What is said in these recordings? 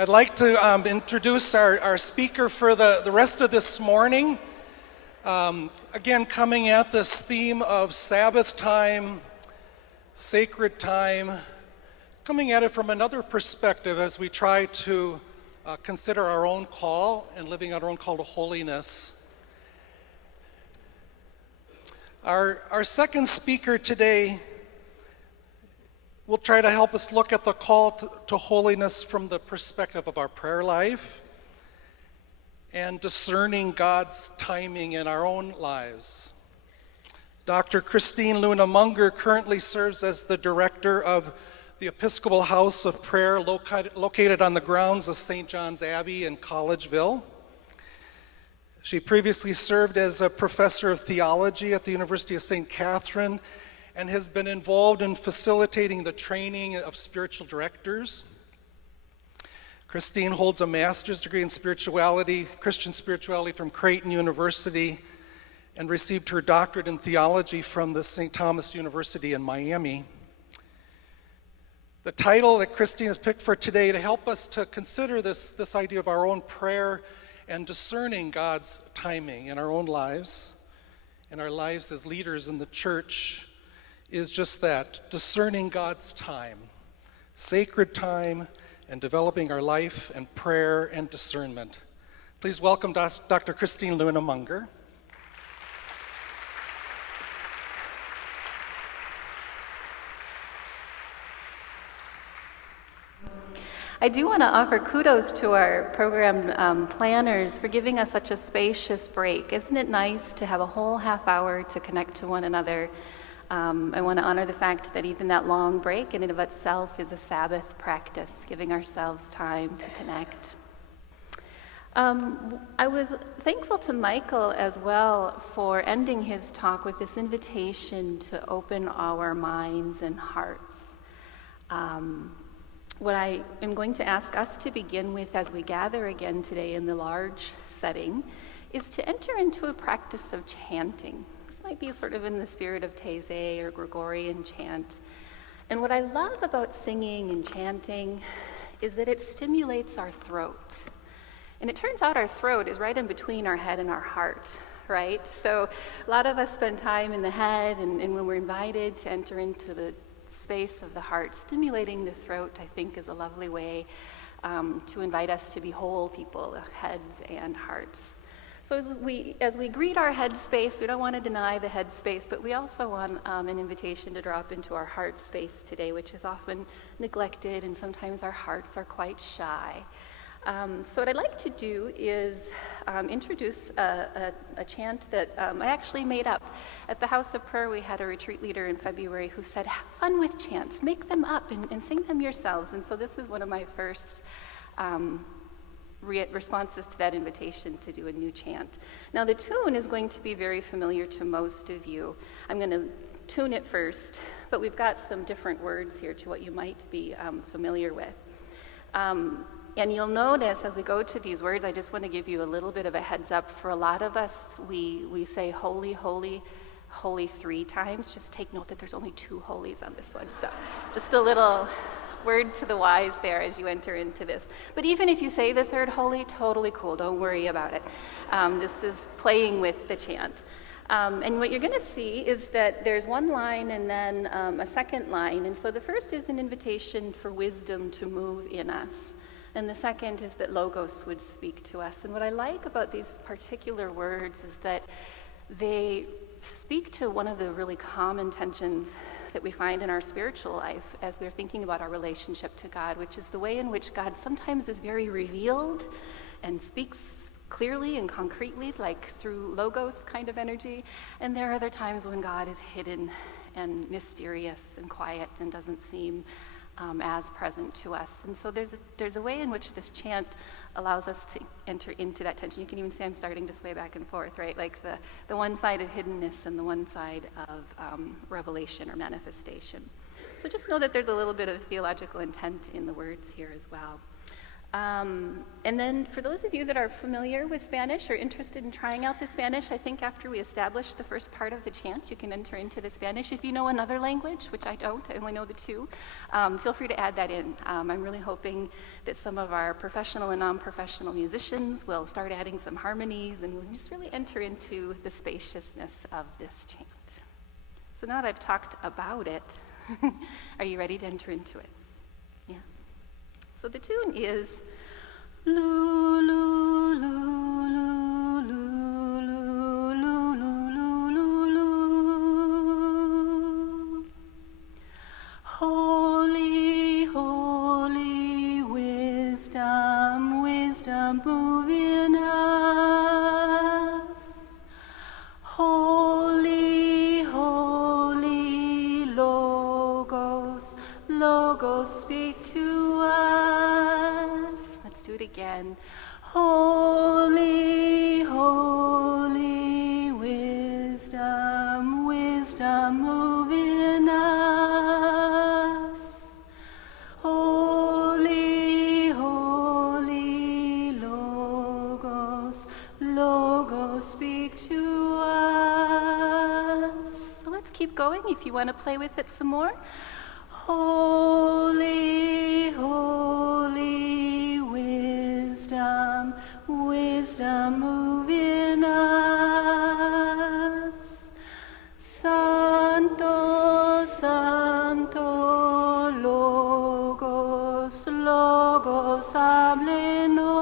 I'd like to introduce our speaker for the rest of this morning. Again, coming at this theme of Sabbath time, sacred time, coming at it from another perspective as we try to consider our own call and living out our own call to holiness. Our second speaker today will try to help us look at the call to holiness from the perspective of our prayer life and discerning God's timing in our own lives. Dr. Christine Luna Munger currently serves as the director of the Episcopal House of Prayer located on the grounds of St. John's Abbey in Collegeville. She previously served as a professor of theology at the University of St. Catherine and has been involved in facilitating the training of spiritual directors. Christine holds a master's degree in spirituality, Christian spirituality from Creighton University, and received her doctorate in theology from the St. Thomas University in Miami. The title that Christine has picked for today to help us to consider this idea of our own prayer and discerning God's timing in our own lives, in our lives as leaders in the church, is just that, discerning God's time, sacred time, and developing our life and prayer and discernment. Please welcome Dr. Christine Luna Munger. I do want to offer kudos to our program planners for giving us such a spacious break. Isn't it nice to have a whole half hour to connect to one another? I want to honor the fact that even that long break in and of itself is a Sabbath practice, giving ourselves time to connect. I was thankful to Michael as well for ending his talk with this invitation to open our minds and hearts. What I am going to ask us to begin with as we gather again today in the large setting is to enter into a practice of chanting. This might be sort of in the spirit of Taizé or Gregorian chant. And what I love about singing and chanting is that it stimulates our throat. And it turns out our throat is right in between our head and our heart, right? So a lot of us spend time in the head, and when we're invited to enter into the space of the heart, stimulating the throat, I think, is a lovely way to invite us to be whole people, heads and hearts. So as we greet our head space, we don't want to deny the head space, but we also want an invitation to drop into our heart space today, which is often neglected, and sometimes our hearts are quite shy. So what I'd like to do is introduce a chant that I actually made up. At the House of Prayer, we had a retreat leader in February who said, have fun with chants, make them up and sing them yourselves. And so this is one of my first responses to that invitation to do a new chant. Now the tune is going to be very familiar to most of you. I'm going to tune it first, but we've got some different words here to what you might be familiar with. And you'll notice as we go to these words, I just want to give you a little bit of a heads up. For a lot of us, we say holy, holy, holy 3 times. Just take note that there's only 2 holies on this one. So just a little word to the wise there as you enter into this. But even if you say the 3rd holy, totally cool. Don't worry about it. This is playing with the chant. And what you're going to see is that there's one line and then a second line. And so the first is an invitation for wisdom to move in us. And the second is that Logos would speak to us. And what I like about these particular words is that they speak to one of the really common tensions that we find in our spiritual life as we're thinking about our relationship to God, which is the way in which God sometimes is very revealed and speaks clearly and concretely, like through Logos kind of energy. And there are other times when God is hidden and mysterious and quiet and doesn't seem as present to us. And so there's a way in which this chant allows us to enter into that tension. You can even see I'm starting to sway back and forth, right? Like the one side of hiddenness and the one side of revelation or manifestation. So just know that there's a little bit of theological intent in the words here as well. And then for those of you that are familiar with Spanish or interested in trying out the Spanish, I think after we establish the first part of the chant, you can enter into the Spanish. If you know another language, which I don't, I only know the two, feel free to add that in. I'm really hoping that some of our professional and non-professional musicians will start adding some harmonies and we'll just really enter into the spaciousness of this chant. So now that I've talked about it, are you ready to enter into it? Yeah. So the tune is Lu, lu, lu, lu, lu, lu, lu, lu, lu, lu. Holy, holy wisdom, wisdom move in us. Holy, holy Logos, Logos speak to us. Let's do it again. Holy, holy wisdom, wisdom move in us. Holy, holy Logos, Logos speak to us. So let's keep going if you want to play with it some more. Holy, holy wisdom, wisdom move in us. Santo, Santo, Logos, Logos, háblenos.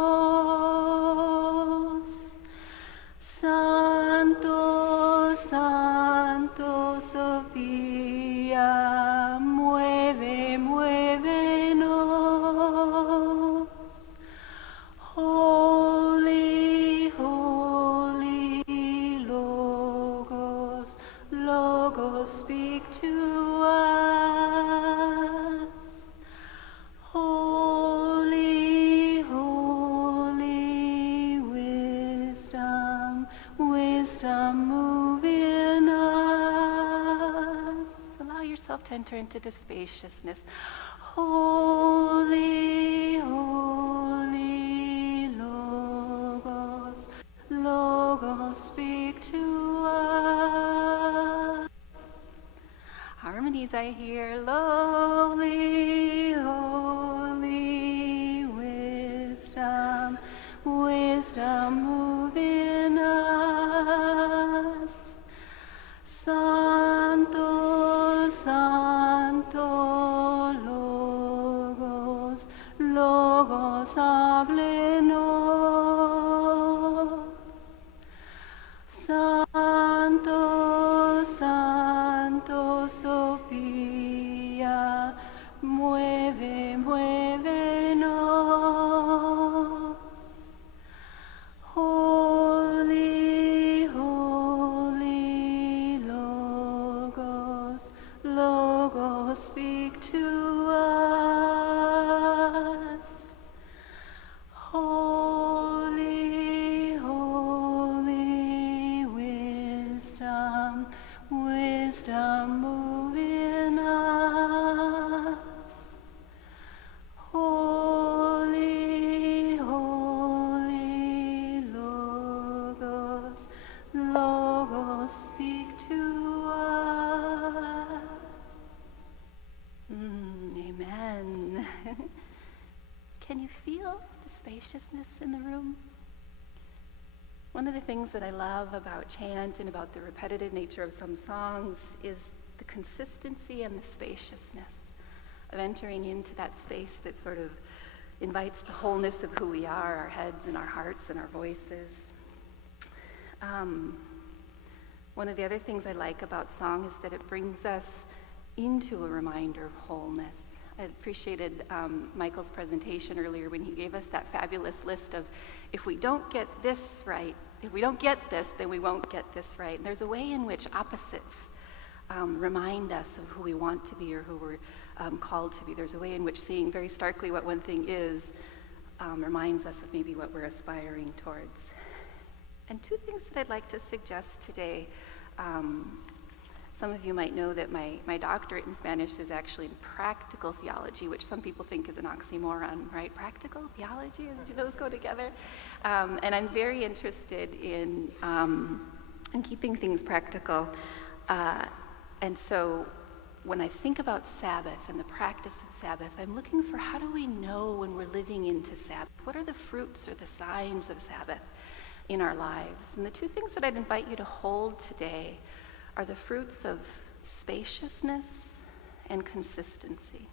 Santo, Santo, Sofía, mueve, muévenos. Holy, holy Logos, Logos speak to us. Holy, holy wisdom, wisdom move in us. Allow yourself to enter into the spaciousness. Holy, holy Logos, Logos speak to us. Harmonies I hear, lowly, holy wisdom, wisdom move in us. Santo, Santo, Logos, Logos, háblenos. Santo, Santo, Sofía, mueve, muévenos. Holy, holy Logos, Logos speak to us. Holy, holy wisdom, wisdom move in us. Holy, holy Logos, Logos speak to us. Amen. Can you feel the spaciousness in the room? One of the things that I love about chant and about the repetitive nature of some songs is the consistency and the spaciousness of entering into that space that sort of invites the wholeness of who we are, our heads and our hearts and our voices. One of the other things I like about song is that it brings us into a reminder of wholeness. I appreciated Michael's presentation earlier when he gave us that fabulous list of, if we don't get this right, if we don't get this, then we won't get this right. And there's a way in which opposites remind us of who we want to be or who we're called to be. There's a way in which seeing very starkly what one thing is reminds us of maybe what we're aspiring towards. And two things that I'd like to suggest today Some of you might know that my doctorate in Spanish is actually in practical theology, which some people think is an oxymoron, right? Practical theology, do those go together? And I'm very interested in keeping things practical. And so when I think about Sabbath and the practice of Sabbath, I'm looking for how do we know when we're living into Sabbath? What are the fruits or the signs of Sabbath in our lives? And the two things that I'd invite you to hold today are the fruits of spaciousness and consistency.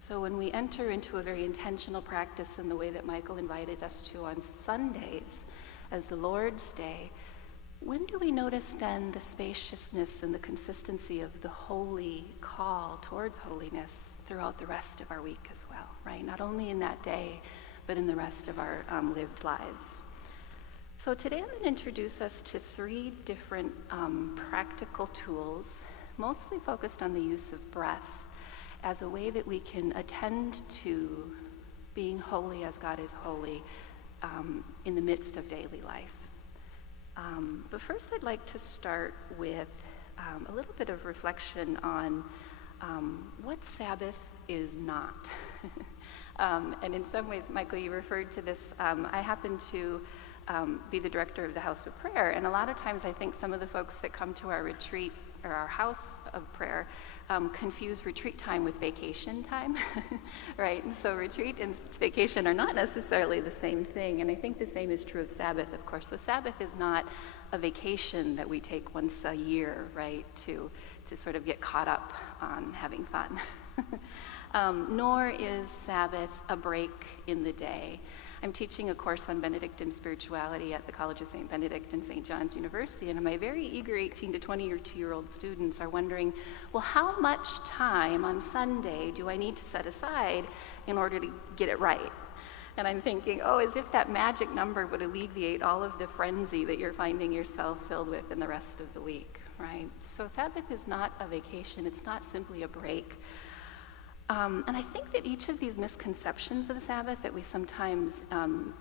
So when we enter into a very intentional practice in the way that Michael invited us to on Sundays as the Lord's Day, when do we notice then the spaciousness and the consistency of the holy call towards holiness throughout the rest of our week as well, right? Not only in that day, but in the rest of our lived lives. So today I'm going to introduce us to 3 different practical tools, mostly focused on the use of breath as a way that we can attend to being holy as God is holy in the midst of daily life. But first I'd like to start with a little bit of reflection on what Sabbath is not. And in some ways, Michael, you referred to this. I happen to be the director of the House of Prayer, and a lot of times I think some of the folks that come to our retreat or our house of prayer confuse retreat time with vacation time, right? And so retreat and vacation are not necessarily the same thing, and I think the same is true of Sabbath, of course. So Sabbath is not a vacation that we take once a year, right, to sort of get caught up on having fun. Nor is Sabbath a break in the day. I'm teaching a course on Benedictine spirituality at the College of St. Benedict and St. John's University, and my very eager 18 to 20 or 2-year-old students are wondering, well, how much time on Sunday do I need to set aside in order to get it right? And I'm thinking, oh, as if that magic number would alleviate all of the frenzy that you're finding yourself filled with in the rest of the week, right? So Sabbath is not a vacation. It's not simply a break. And I think that each of these misconceptions of Sabbath that we sometimes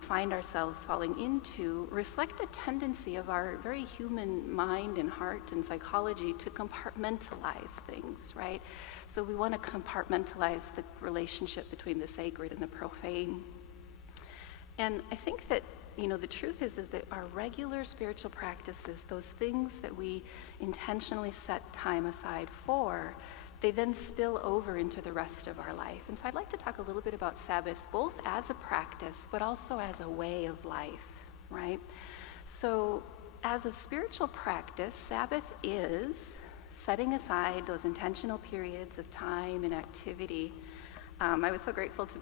find ourselves falling into reflect a tendency of our very human mind and heart and psychology to compartmentalize things, right? So we want to compartmentalize the relationship between the sacred and the profane. And I think that, the truth is that our regular spiritual practices, those things that we intentionally set time aside for, they then spill over into the rest of our life. And so I'd like to talk a little bit about Sabbath, both as a practice, but also as a way of life, right? So as a spiritual practice, Sabbath is setting aside those intentional periods of time and activity. I was so grateful to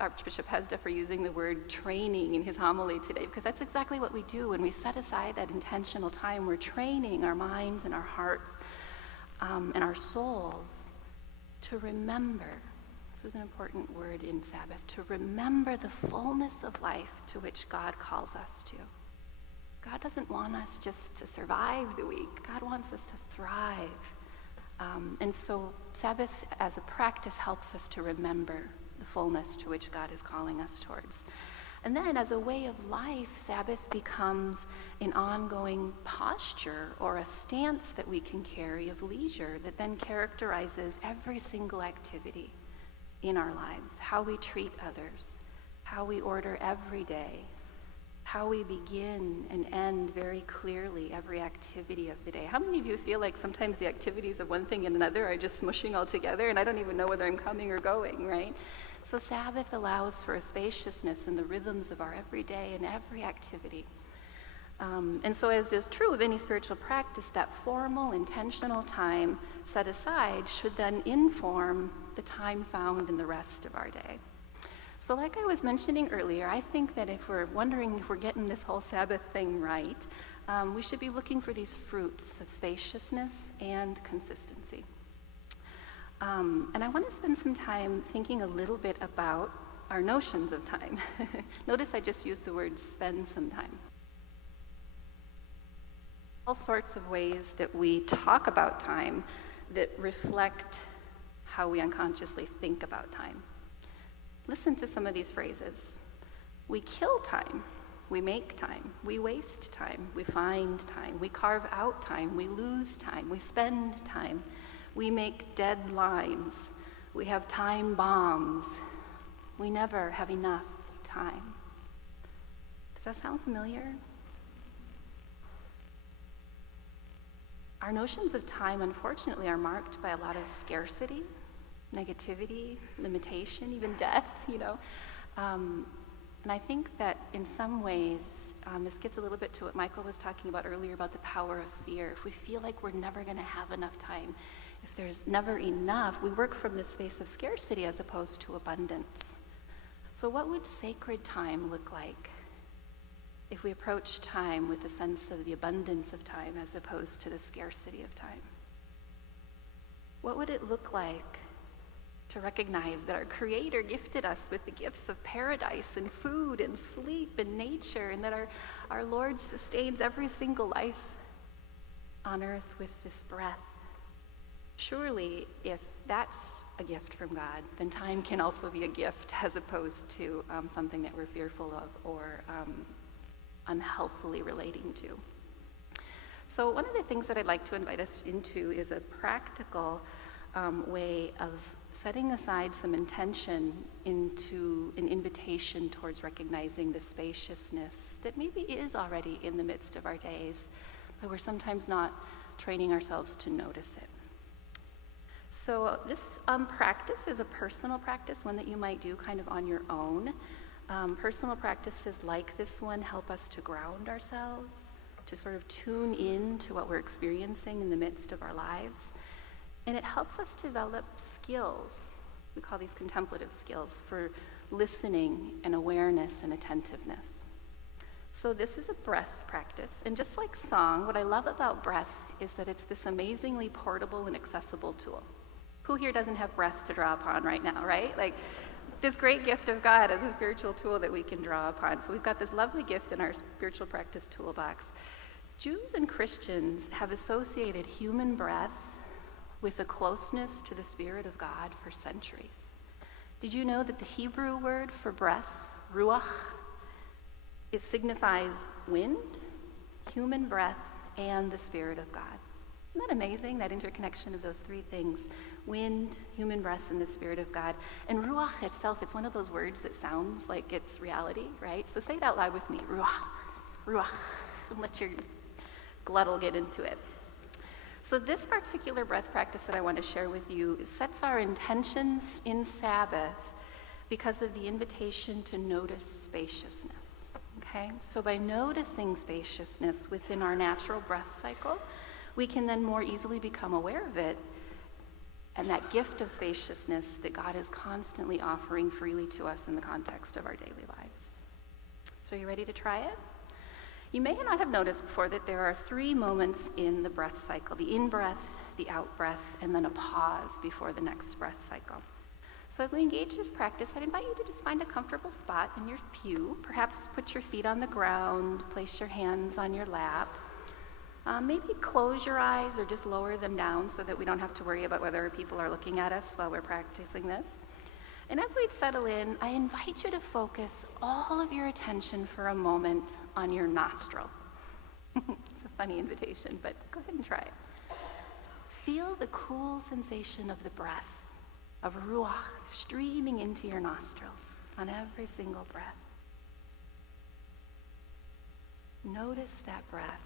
Archbishop Hesda for using the word training in his homily today, because that's exactly what we do when we set aside that intentional time. We're training our minds and our hearts and our souls to remember. This is an important word in Sabbath, to remember the fullness of life to which God calls us to. God doesn't want us just to survive the week. God wants us to thrive. And so Sabbath as a practice helps us to remember the fullness to which God is calling us towards. And then as a way of life, Sabbath becomes an ongoing posture or a stance that we can carry of leisure that then characterizes every single activity in our lives, how we treat others, how we order every day, how we begin and end very clearly every activity of the day. How many of you feel like sometimes the activities of one thing and another are just smushing all together and I don't even know whether I'm coming or going, right? So Sabbath allows for a spaciousness in the rhythms of our everyday and every activity. And so as is true of any spiritual practice, that formal, intentional time set aside should then inform the time found in the rest of our day. So like I was mentioning earlier, I think that if we're wondering if we're getting this whole Sabbath thing right, we should be looking for these fruits of spaciousness and consistency. And I want to spend some time thinking a little bit about our notions of time. Notice I just used the word spend some time. All sorts of ways that we talk about time that reflect how we unconsciously think about time. Listen to some of these phrases. We kill time. we make time, we waste time, we find time, we carve out time, we lose time, we spend time, we make deadlines, we have time bombs. We never have enough time. Does that sound familiar? Our notions of time, unfortunately, are marked by a lot of scarcity, negativity, limitation, even death, And I think that in some ways, this gets a little bit to what Michael was talking about earlier about the power of fear. If we feel like we're never going to have enough time, if there's never enough, we work from this space of scarcity as opposed to abundance. So what would sacred time look like if we approach time with a sense of the abundance of time as opposed to the scarcity of time? What would it look like to recognize that our Creator gifted us with the gifts of paradise and food and sleep and nature, and that our Lord sustains every single life on earth with this breath? Surely, if that's a gift from God, then time can also be a gift as opposed to something that we're fearful of or unhealthily relating to. So one of the things that I'd like to invite us into is a practical way of setting aside some intention into an invitation towards recognizing the spaciousness that maybe is already in the midst of our days, but we're sometimes not training ourselves to notice it. So this practice is a personal practice, one that you might do kind of on your own. Personal practices like this one help us to ground ourselves, to sort of tune in to what we're experiencing in the midst of our lives. And it helps us develop skills. We call these contemplative skills for listening and awareness and attentiveness. So this is a breath practice. And just like song, what I love about breath is that it's this amazingly portable and accessible tool. Who here doesn't have breath to draw upon right now, right? Like this great gift of God as a spiritual tool that we can draw upon. So we've got this lovely gift in our spiritual practice toolbox. Jews and Christians have associated human breath with a closeness to the Spirit of God for centuries. Did you know that the Hebrew word for breath, ruach, it signifies wind, human breath, and the Spirit of God? Isn't that amazing, that interconnection of those three things? Wind, human breath, and the Spirit of God. And ruach itself, it's one of those words that sounds like it's reality, right? So say it out loud with me, ruach, ruach, and let your glottal get into it. So this particular breath practice that I want to share with you sets our intentions in Sabbath because of the invitation to notice spaciousness, okay? So by noticing spaciousness within our natural breath cycle, we can then more easily become aware of it and that gift of spaciousness that God is constantly offering freely to us in the context of our daily lives. So are you ready to try it? You may not have noticed before that there are 3 moments in the breath cycle: the in-breath, the out-breath, and then a pause before the next breath cycle. So as we engage this practice, I'd invite you to just find a comfortable spot in your pew. Perhaps put your feet on the ground, place your hands on your lap. Maybe close your eyes or just lower them down so that we don't have to worry about whether people are looking at us while we're practicing this. And as we settle in, I invite you to focus all of your attention for a moment on your nostril. It's a funny invitation, but go ahead and try it. Feel the cool sensation of the breath, of ruach, streaming into your nostrils on every single breath. Notice that breath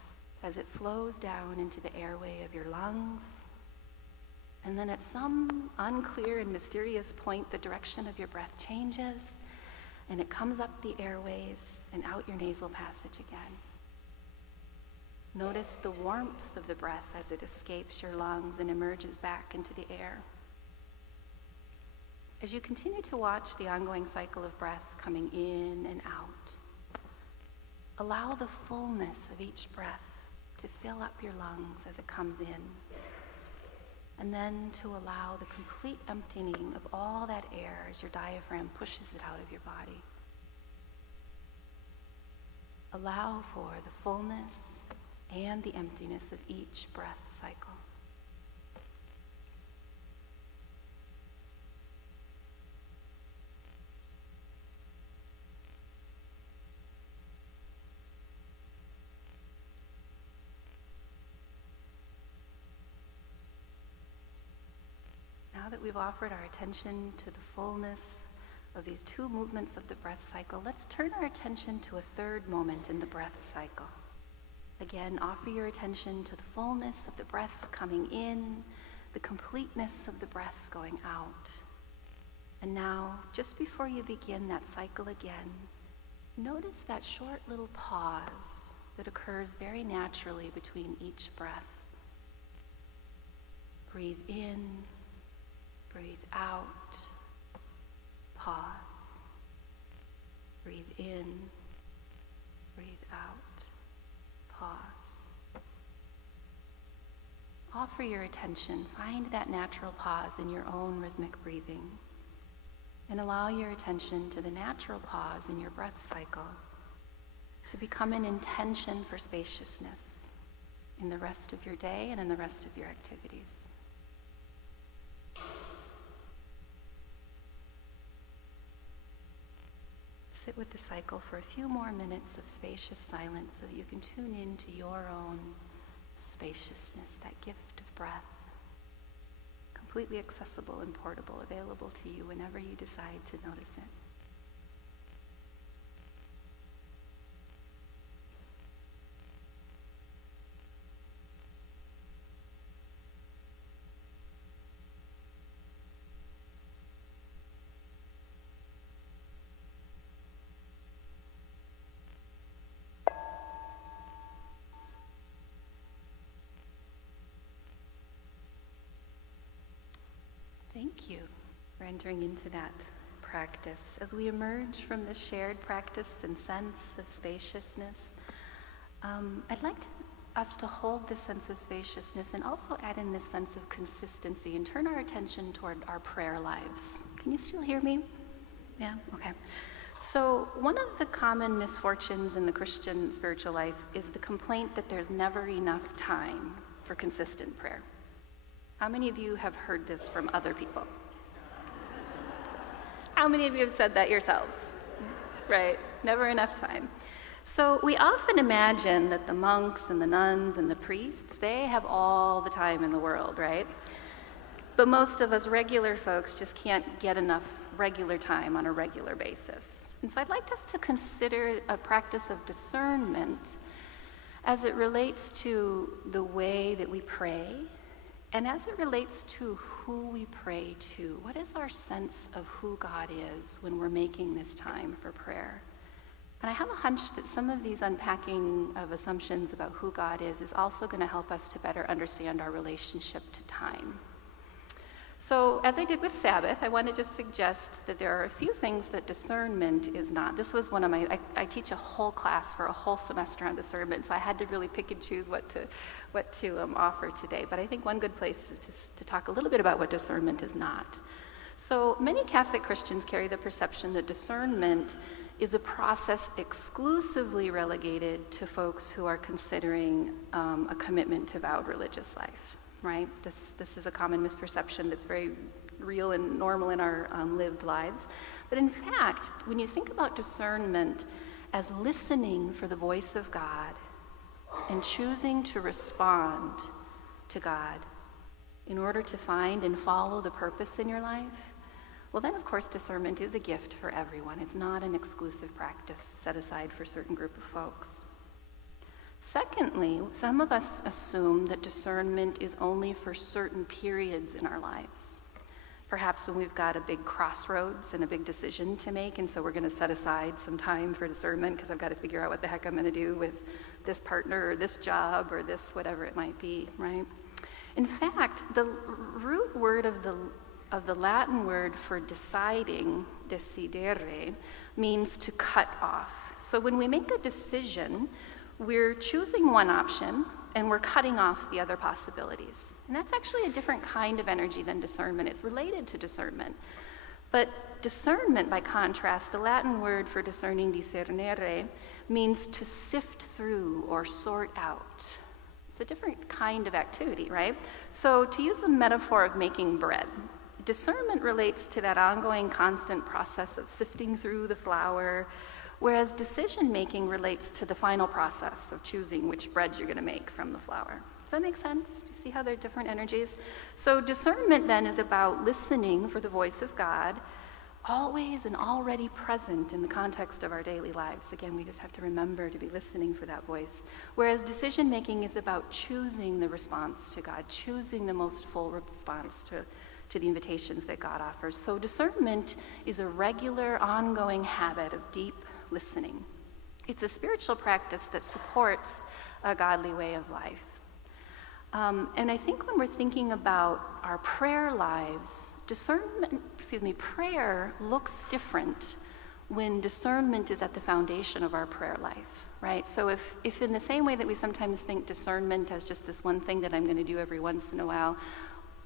as it flows down into the airway of your lungs. And then at some unclear and mysterious point, the direction of your breath changes, and it comes up the airways and out your nasal passage again. Notice the warmth of the breath as it escapes your lungs and emerges back into the air. As you continue to watch the ongoing cycle of breath coming in and out, allow the fullness of each breath to fill up your lungs as it comes in, and then to allow the complete emptying of all that air as your diaphragm pushes it out of your body. Allow for the fullness and the emptiness of each breath cycle. Now that we've offered our attention to the fullness of these two movements of the breath cycle, let's turn our attention to a third moment in the breath cycle. Again, offer your attention to the fullness of the breath coming in, the completeness of the breath going out. And now, just before you begin that cycle again, notice that short little pause that occurs very naturally between each breath. Breathe in, breathe out, pause. Breathe in, breathe out, pause. Offer your attention, find that natural pause in your own rhythmic breathing, and allow your attention to the natural pause in your breath cycle to become an intention for spaciousness in the rest of your day and in the rest of your activities. Sit with the cycle for a few more minutes of spacious silence so that you can tune into your own spaciousness, that gift of breath, completely accessible and portable, available to you whenever you decide to notice it. Thank you for entering into that practice. As we emerge from this shared practice and sense of spaciousness, I'd like us to hold this sense of spaciousness and also add in this sense of consistency and turn our attention toward our prayer lives. Can you still hear me? Yeah? Okay. So one of the common misfortunes in the Christian spiritual life is the complaint that there's never enough time for consistent prayer. How many of you have heard this from other people? How many of you have said that yourselves? Right, never enough time. So we often imagine that the monks and the nuns and the priests, they have all the time in the world, right? But most of us regular folks just can't get enough regular time on a regular basis. And so I'd like us to consider a practice of discernment as it relates to the way that we pray, and as it relates to who we pray to. What is our sense of who God is when we're making this time for prayer? And I have a hunch that some of these unpacking of assumptions about who God is also going to help us to better understand our relationship to time. So as I did with Sabbath, I want to just suggest that there are a few things that discernment is not. This was one of my, I teach a whole class for a whole semester on discernment, so I had to really pick and choose what to offer today. But I think one good place is to talk a little bit about what discernment is not. So many Catholic Christians carry the perception that discernment is a process exclusively relegated to folks who are considering a commitment to vowed religious life. Right? This is a common misperception that's very real and normal in our lived lives. But in fact, when you think about discernment as listening for the voice of God and choosing to respond to God in order to find and follow the purpose in your life, well then of course discernment is a gift for everyone. It's not an exclusive practice set aside for a certain group of folks. Secondly, some of us assume that discernment is only for certain periods in our lives. Perhaps when we've got a big crossroads and a big decision to make, and so we're going to set aside some time for discernment because I've got to figure out what the heck I'm going to do with this partner or this job or this whatever it might be, right? In fact, the root word of the Latin word for deciding, decidere, means to cut off. So when we make a decision, we're choosing one option and we're cutting off the other possibilities. And that's actually a different kind of energy than discernment. It's related to discernment. But discernment, by contrast, the Latin word for discerning, discernere, means to sift through or sort out. It's a different kind of activity, right? So to use the metaphor of making bread, discernment relates to that ongoing, constant process of sifting through the flour, whereas decision-making relates to the final process of choosing which bread you're going to make from the flour. Does that make sense? Do you see how they're different energies? So discernment then is about listening for the voice of God, always and already present in the context of our daily lives. Again, we just have to remember to be listening for that voice. Whereas decision making is about choosing the response to God, choosing the most full response to the invitations that God offers. So discernment is a regular, ongoing habit of deep listening. It's a spiritual practice that supports a godly way of life. And I think when we're thinking about our prayer lives, prayer looks different when discernment is at the foundation of our prayer life, right? So if in the same way that we sometimes think discernment as just this one thing that I'm going to do every once in a while,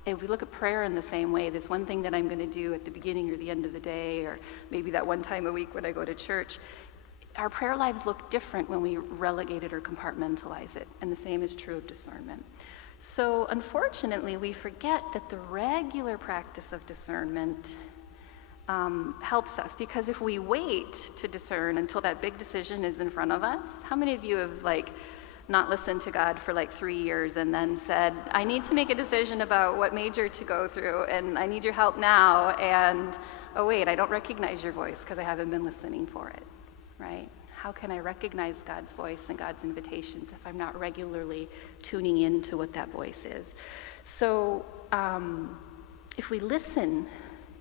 if we look at prayer in the same way, this one thing that I'm going to do at the beginning or the end of the day, or maybe that one time a week when I go to church, our prayer lives look different when we relegate it or compartmentalize it, and the same is true of discernment. So unfortunately, we forget that the regular practice of discernment helps us, because if we wait to discern until that big decision is in front of us, how many of you have not listened to God for 3 years and then said, I need to make a decision about what major to go through, and I need your help now, and oh wait, I don't recognize your voice because I haven't been listening for it, right? How can I recognize God's voice and God's invitations if I'm not regularly tuning into what that voice is? So if we listen,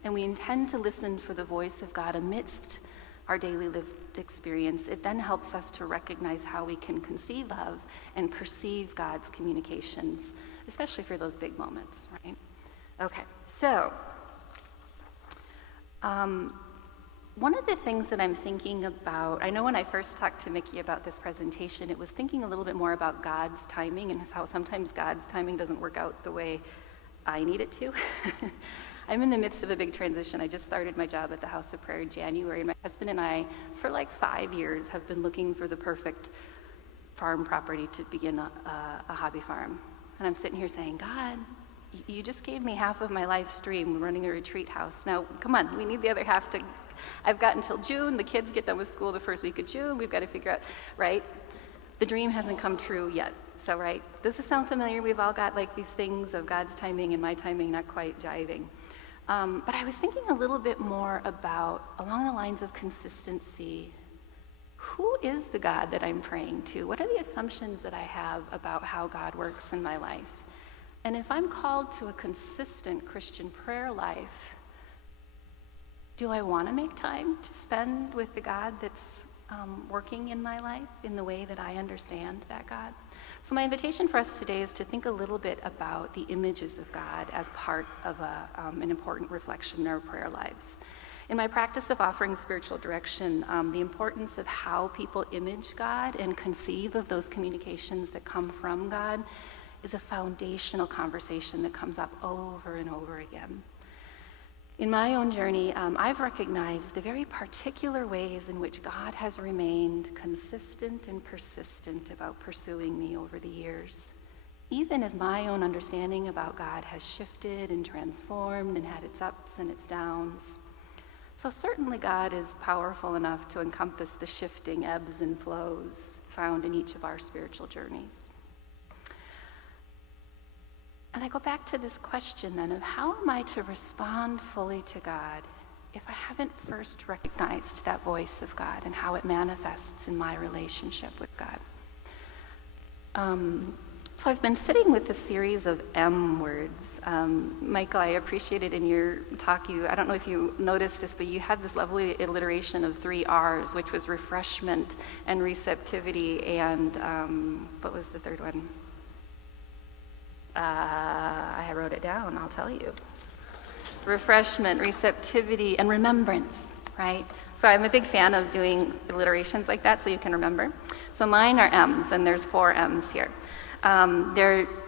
and we intend to listen for the voice of God amidst our daily lived experience, it then helps us to recognize how we can conceive of and perceive God's communications, especially for those big moments, right? Okay, so one of the things that I'm thinking about, I know when I first talked to Mickey about this presentation, it was thinking a little bit more about God's timing and how sometimes God's timing doesn't work out the way I need it to. I'm in the midst of a big transition. I just started my job at the House of Prayer in January. My husband and I, for 5 years, have been looking for the perfect farm property to begin a hobby farm. And I'm sitting here saying, God, you just gave me half of my life stream running a retreat house. Now, come on, we need the other half to... I've got until June. The kids get done with school the first week of June. We've got to figure out, right? The dream hasn't come true yet. So, right, does this sound familiar? We've all got these things of God's timing and my timing not quite jiving. But I was thinking a little bit more about, along the lines of consistency, who is the God that I'm praying to? What are the assumptions that I have about how God works in my life? And if I'm called to a consistent Christian prayer life, do I want to make time to spend with the God that's working in my life in the way that I understand that God? So my invitation for us today is to think a little bit about the images of God as part of an important reflection in our prayer lives. In my practice of offering spiritual direction, the importance of how people image God and conceive of those communications that come from God is a foundational conversation that comes up over and over again. In my own journey, I've recognized the very particular ways in which God has remained consistent and persistent about pursuing me over the years, even as my own understanding about God has shifted and transformed and had its ups and its downs. So certainly God is powerful enough to encompass the shifting ebbs and flows found in each of our spiritual journeys. And I go back to this question then of how am I to respond fully to God if I haven't first recognized that voice of God and how it manifests in my relationship with God? So I've been sitting with a series of M words. Michael, I appreciated in your talk, I don't know if you noticed this, but you had this lovely alliteration of 3 R's, which was refreshment and receptivity and what was the third one? I wrote it down, I'll tell you. Refreshment, receptivity, and remembrance, right? So I'm a big fan of doing alliterations like that so you can remember. So mine are M's, and there's 4 M's here. And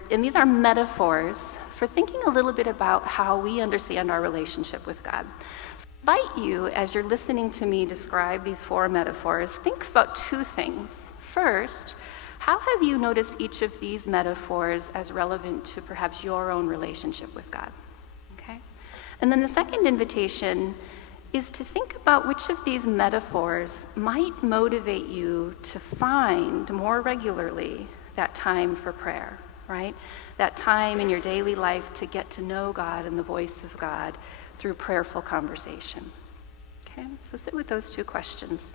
these are metaphors for thinking a little bit about how we understand our relationship with God. So I invite you, as you're listening to me describe these 4 metaphors, think about 2 things. First, how have you noticed each of these metaphors as relevant to perhaps your own relationship with God? Okay? And then the second invitation is to think about which of these metaphors might motivate you to find more regularly that time for prayer, right? That time in your daily life to get to know God and the voice of God through prayerful conversation. Okay, so sit with those two questions.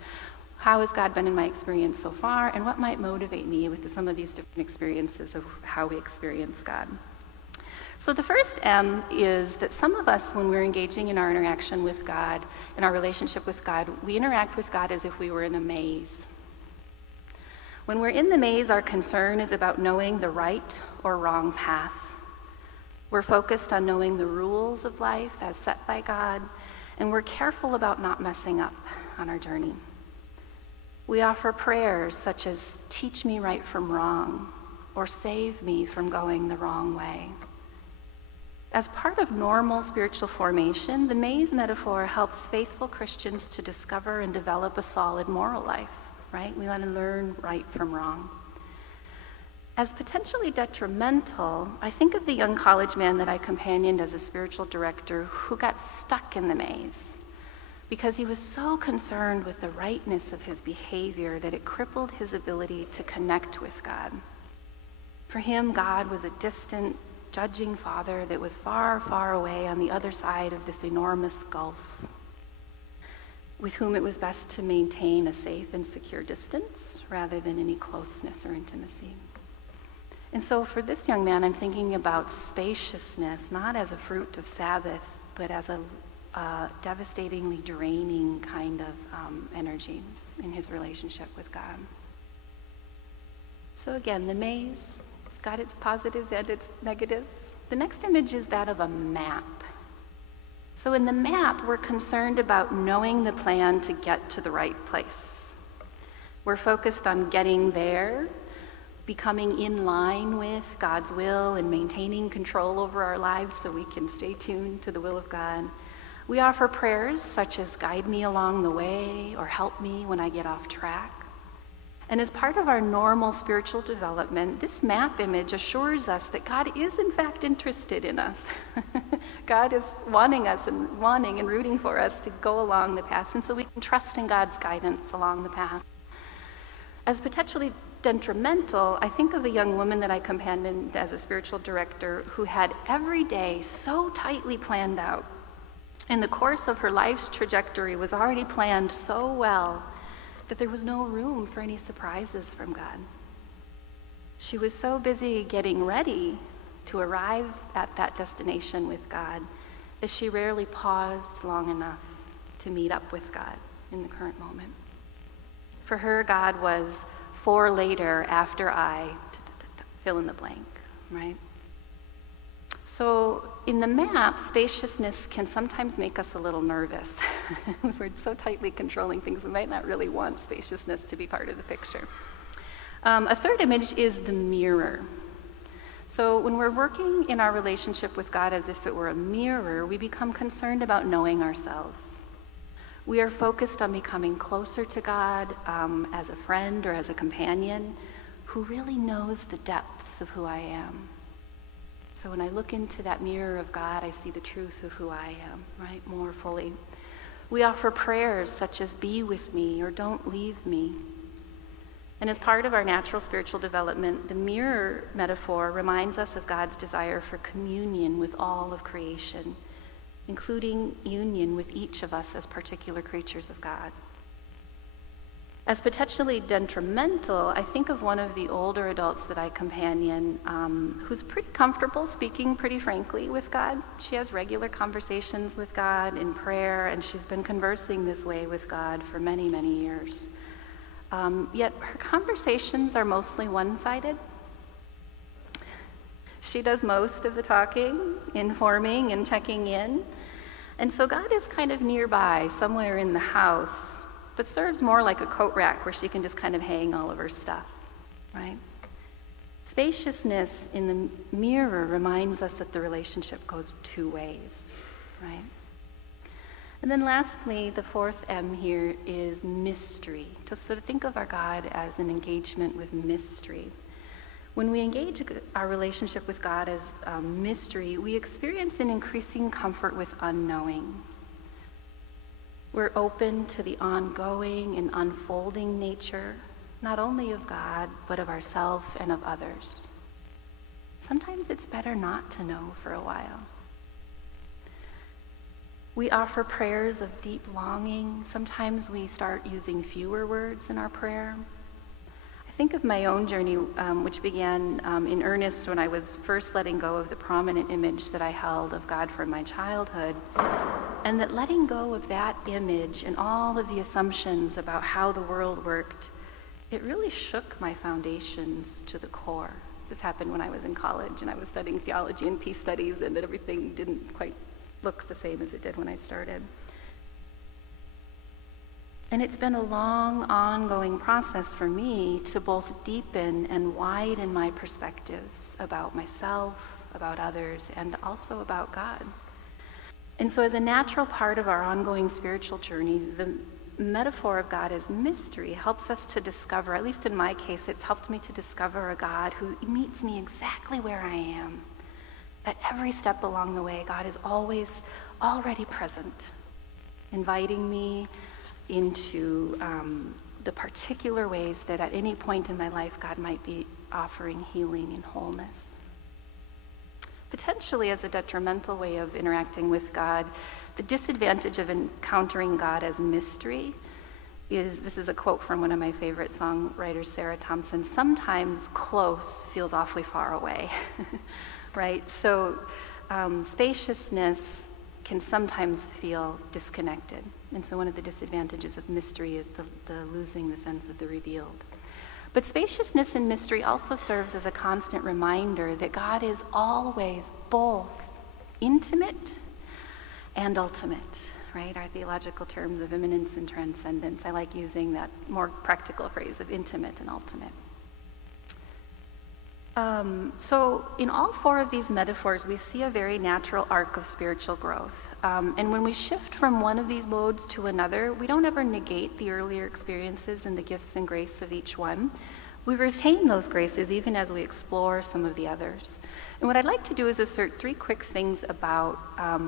How has God been in my experience so far, and what might motivate me with some of these different experiences of how we experience God? So the first M is that some of us, when we're engaging in our interaction with God, in our relationship with God, we interact with God as if we were in a maze. When we're in the maze, our concern is about knowing the right or wrong path. We're focused on knowing the rules of life as set by God, and we're careful about not messing up on our journey. We offer prayers such as, "Teach me right from wrong," or "Save me from going the wrong way." As part of normal spiritual formation, the maze metaphor helps faithful Christians to discover and develop a solid moral life, right? We want to learn right from wrong. As potentially detrimental, I think of the young college man that I companioned as a spiritual director who got stuck in the maze because he was so concerned with the rightness of his behavior that it crippled his ability to connect with God. For him, God was a distant, judging Father that was far, far away on the other side of this enormous gulf, with whom it was best to maintain a safe and secure distance rather than any closeness or intimacy. And so for this young man, I'm thinking about spaciousness, not as a fruit of Sabbath, but as a devastatingly draining kind of energy in his relationship with God. So again, the maze, it's got its positives and its negatives. The next image is that of a map. So in the map, we're concerned about knowing the plan to get to the right place. We're focused on getting there, becoming in line with God's will and maintaining control over our lives so we can stay tuned to the will of God. We offer prayers such as, "Guide me along the way," or "Help me when I get off track." And as part of our normal spiritual development, this map image assures us that God is in fact interested in us. God is wanting us and rooting for us to go along the path, and so we can trust in God's guidance along the path. As potentially detrimental, I think of a young woman that I companioned as a spiritual director who had every day so tightly planned out. And the course of her life's trajectory was already planned so well that there was no room for any surprises from God. She was so busy getting ready to arrive at that destination with God that she rarely paused long enough to meet up with God in the current moment. For her, God was for later, after I, fill in the blank, right? So in the map, spaciousness can sometimes make us a little nervous. We're so tightly controlling things, we might not really want spaciousness to be part of the picture. A third image is the mirror. So when we're working in our relationship with God as if it were a mirror, we become concerned about knowing ourselves. We are focused on becoming closer to God as a friend or as a companion who really knows the depths of who I am. So when I look into that mirror of God, I see the truth of who I am, right, more fully. We offer prayers such as, "Be with me," or "Don't leave me." And as part of our natural spiritual development, the mirror metaphor reminds us of God's desire for communion with all of creation, including union with each of us as particular creatures of God. As potentially detrimental, I think of one of the older adults that I companion who's pretty comfortable speaking pretty frankly with God. She has regular conversations with God in prayer, and she's been conversing this way with God for many, many years. Yet her conversations are mostly one-sided. She does most of the talking, informing and checking in. And so God is kind of nearby, somewhere in the house, but serves more like a coat rack where she can just kind of hang all of her stuff, right? Spaciousness in the mirror reminds us that the relationship goes two ways, right? And then lastly, the fourth M here is mystery. So to think of our God as an engagement with mystery. When we engage our relationship with God as mystery, we experience an increasing comfort with unknowing. We're open to the ongoing and unfolding nature, not only of God, but of ourselves and of others. Sometimes it's better not to know for a while. We offer prayers of deep longing. Sometimes we start using fewer words in our prayer. I think of my own journey, which began in earnest when I was first letting go of the prominent image that I held of God from my childhood, and that letting go of that image and all of the assumptions about how the world worked, it really shook my foundations to the core. This happened when I was in college and I was studying theology and peace studies, and everything didn't quite look the same as it did when I started. And it's been a long, ongoing process for me to both deepen and widen my perspectives about myself, about others, and also about God. And so as a natural part of our ongoing spiritual journey, the metaphor of God as mystery helps us to discover, at least in my case, it's helped me to discover a God who meets me exactly where I am. At every step along the way, God is always already present, inviting me into the particular ways that at any point in my life, God might be offering healing and wholeness. Potentially as a detrimental way of interacting with God, the disadvantage of encountering God as mystery is, this is a quote from one of my favorite songwriters, Sarah Thompson, sometimes close feels awfully far away. Right? So spaciousness can sometimes feel disconnected. And so one of the disadvantages of mystery is the losing the sense of the revealed. But spaciousness and mystery also serves as a constant reminder that God is always both intimate and ultimate, right? Our theological terms of immanence and transcendence. I like using that more practical phrase of intimate and ultimate. So in all four of these metaphors, we see a very natural arc of spiritual growth. And when we shift from one of these modes to another, we don't ever negate the earlier experiences and the gifts and grace of each one. We retain those graces even as we explore some of the others. And what I'd like to do is assert three quick things about,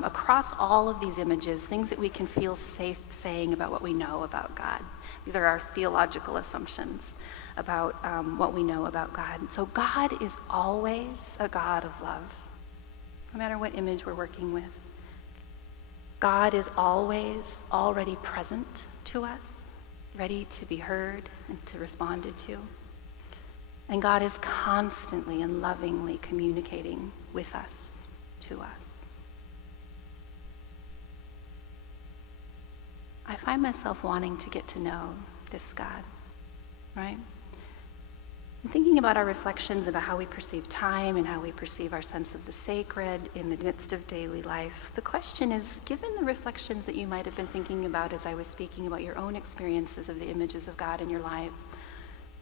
across all of these images, things that we can feel safe saying about what we know about God. These are our theological assumptions about what we know about God. So God is always a God of love, no matter what image we're working with. God is always already present to us, ready to be heard and to responded to. And God is constantly and lovingly communicating with us, to us. I find myself wanting to get to know this God, right? And thinking about our reflections about how we perceive time and how we perceive our sense of the sacred in the midst of daily life, the question is, given the reflections that you might have been thinking about as I was speaking about your own experiences of the images of God in your life,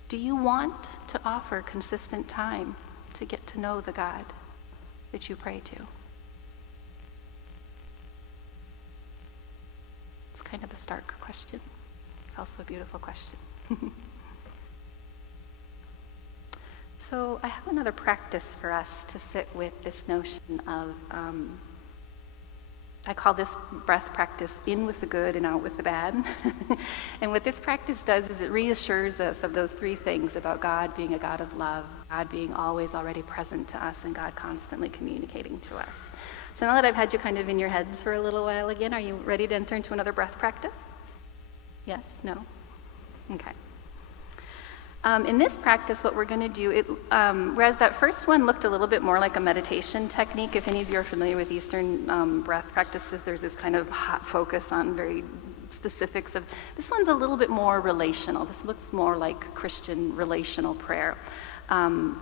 do you want to offer consistent time to get to know the God that you pray to? It's kind of a stark question. It's also a beautiful question. So I have another practice for us to sit with this notion of, I call this breath practice in with the good and out with the bad. And what this practice does is it reassures us of those three things about God being a God of love, God being always already present to us, and God constantly communicating to us. So now that I've had you kind of in your heads for a little while again, are you ready to enter into another breath practice? Yes? No? Okay. In this practice, what we're going to do, whereas that first one looked a little bit more like a meditation technique, if any of you are familiar with Eastern breath practices, there's this kind of hot focus on very specifics of, this one's a little bit more relational. This looks more like Christian relational prayer. And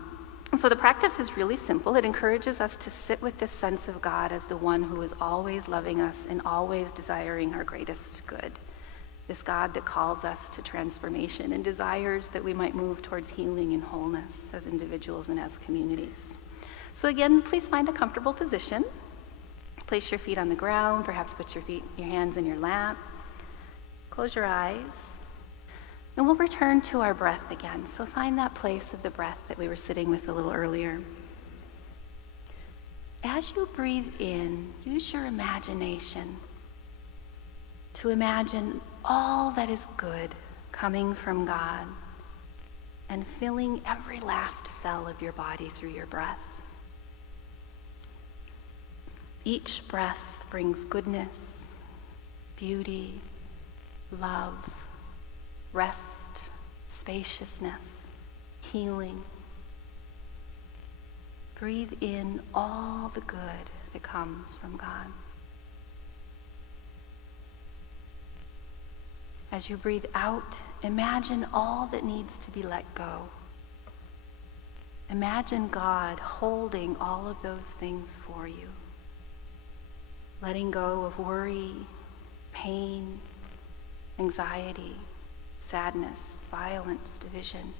so the practice is really simple. It encourages us to sit with this sense of God as the one who is always loving us and always desiring our greatest good. This God that calls us to transformation and desires that we might move towards healing and wholeness as individuals and as communities. So again, please find a comfortable position. Place your feet on the ground, perhaps put your hands in your lap. Close your eyes. And we'll return to our breath again. So find that place of the breath that we were sitting with a little earlier. As you breathe in, use your imagination to imagine all that is good coming from God and filling every last cell of your body through your breath. Each breath brings goodness, beauty, love, rest, spaciousness, healing. Breathe in all the good that comes from God. As you breathe out, imagine all that needs to be let go. Imagine God holding all of those things for you. Letting go of worry, pain, anxiety, sadness, violence, division.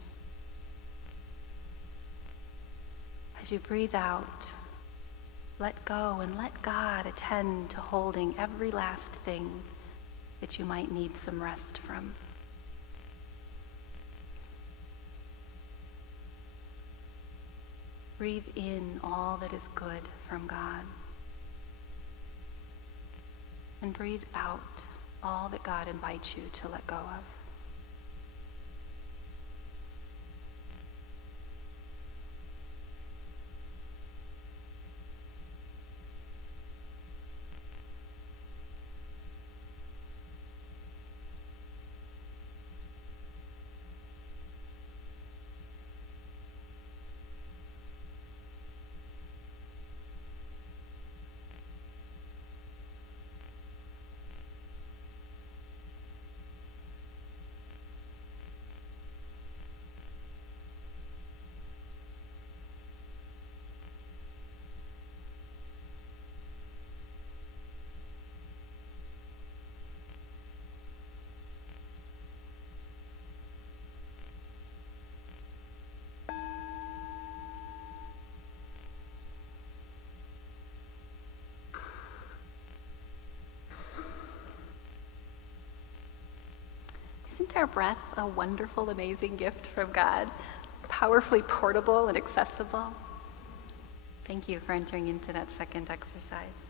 As you breathe out, let go and let God attend to holding every last thing that you might need some rest from. Breathe in all that is good from God. And breathe out all that God invites you to let go of. Isn't our breath a wonderful, amazing gift from God? Powerfully portable and accessible? Thank you for entering into that second exercise.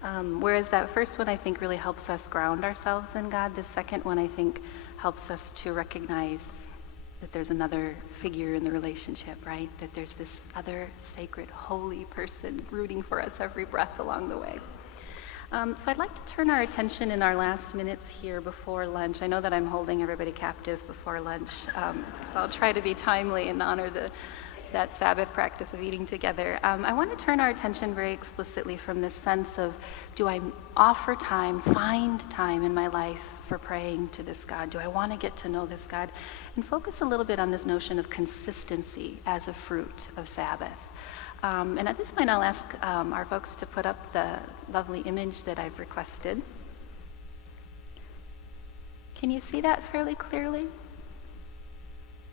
Whereas that first one, I think, really helps us ground ourselves in God, the second one, I think, helps us to recognize that there's another figure in the relationship, right? That there's this other sacred, holy person rooting for us every breath along the way. So I'd like to turn our attention in our last minutes here before lunch. I know that I'm holding everybody captive before lunch, so I'll try to be timely and honor that Sabbath practice of eating together. I want to turn our attention very explicitly from this sense of, do I offer time, find time in my life for praying to this God? Do I want to get to know this God? And focus a little bit on this notion of consistency as a fruit of Sabbath. And at this point, I'll ask our folks to put up the lovely image that I've requested. Can you see that fairly clearly?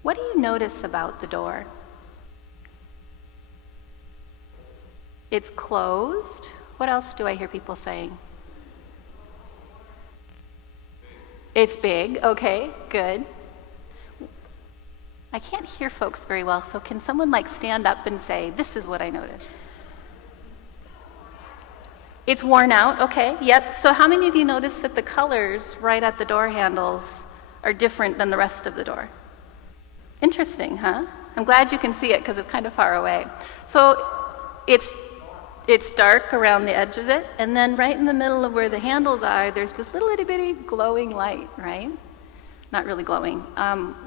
What do you notice about the door? It's closed. What else do I hear people saying? It's big. Okay, good. I can't hear folks very well, so can someone stand up and say, this is what I noticed? It's worn out, okay, yep. So how many of you noticed that the colors right at the door handles are different than the rest of the door? Interesting, huh? I'm glad you can see it because it's kind of far away. So it's dark around the edge of it, and then right in the middle of where the handles are, there's this little itty bitty glowing light, right? Not really glowing.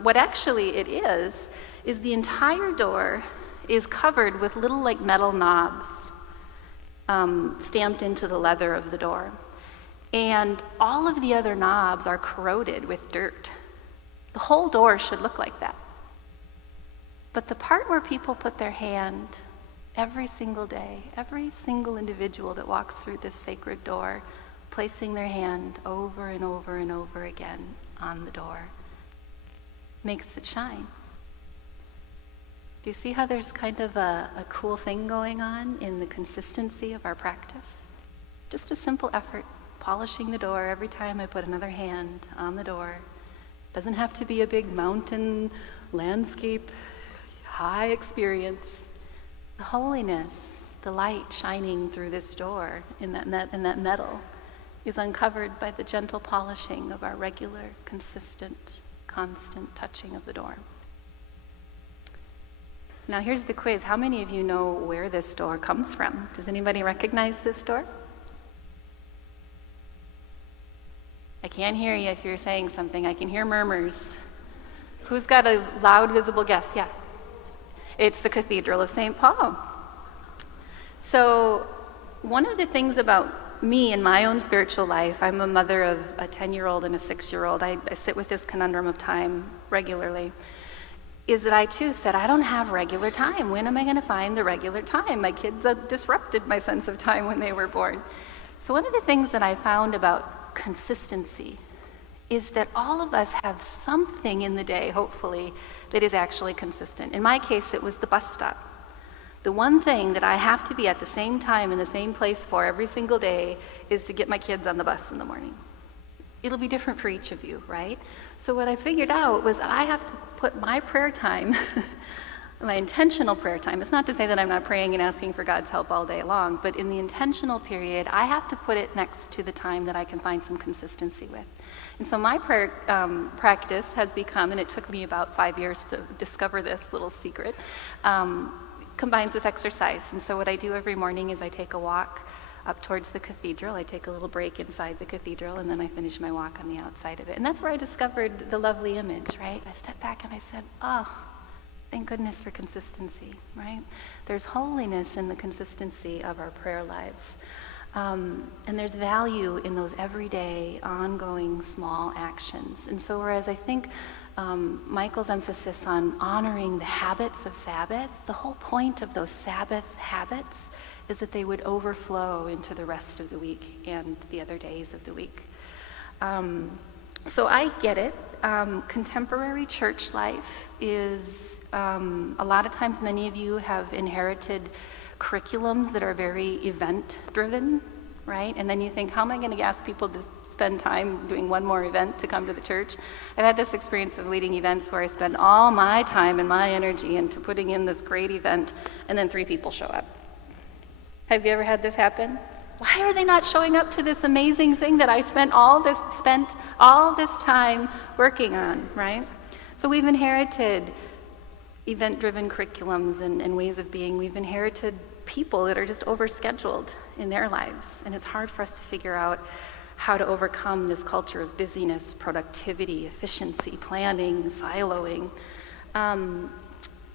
What actually it is the entire door is covered with little metal knobs stamped into the leather of the door. And all of the other knobs are corroded with dirt. The whole door should look like that. But the part where people put their hand every single day, every single individual that walks through this sacred door, placing their hand over and over and over again on the door, makes it shine. Do you see how there's kind of a cool thing going on in the consistency of our practice? Just a simple effort, polishing the door every time I put another hand on the door. Doesn't have to be a big mountain, landscape, high experience. The holiness, the light shining through this door in that metal is uncovered by the gentle polishing of our regular, consistent, constant touching of the door. Now here's the quiz. How many of you know where this door comes from? Does anybody recognize this door? I can't hear you if you're saying something. I can hear murmurs. Who's got a loud, visible guess? Yeah. It's the Cathedral of St. Paul. So one of the things about me in my own spiritual life, I'm a mother of a 10-year-old and a 6-year-old. I sit with this conundrum of time regularly, is that I too said, I don't have regular time. When am I going to find the regular time? My kids disrupted my sense of time when they were born. So one of the things that I found about consistency is that all of us have something in the day, hopefully, that is actually consistent. In my case, it was the bus stop. The one thing that I have to be at the same time in the same place for every single day is to get my kids on the bus in the morning. It'll be different for each of you, right? So what I figured out was that I have to put my prayer time, my intentional prayer time, it's not to say that I'm not praying and asking for God's help all day long, but in the intentional period, I have to put it next to the time that I can find some consistency with. And so my prayer practice has become, and it took me about 5 years to discover this little secret, combines with exercise. And so what I do every morning is I take a walk up towards the cathedral. I take a little break inside the cathedral, and then I finish my walk on the outside of it. And that's where I discovered the lovely image, right? I stepped back and I said, oh, thank goodness for consistency, right? There's holiness in the consistency of our prayer lives. And there's value in those everyday, ongoing, small actions. And so whereas I think Michael's emphasis on honoring the habits of Sabbath, the whole point of those Sabbath habits is that they would overflow into the rest of the week and the other days of the week. So I get it. Contemporary church life is, a lot of times many of you have inherited curriculums that are very event-driven, right? And then you think, how am I going to ask people to spend time doing one more event to come to the church? I've had this experience of leading events where I spend all my time and my energy into putting in this great event, and then 3 people show up. Have you ever had this happen? Why are they not showing up to this amazing thing that I spent all this time working on, right? So we've inherited event-driven curriculums and ways of being. We've inherited people that are just overscheduled in their lives, and it's hard for us to figure out how to overcome this culture of busyness, productivity, efficiency, planning, siloing.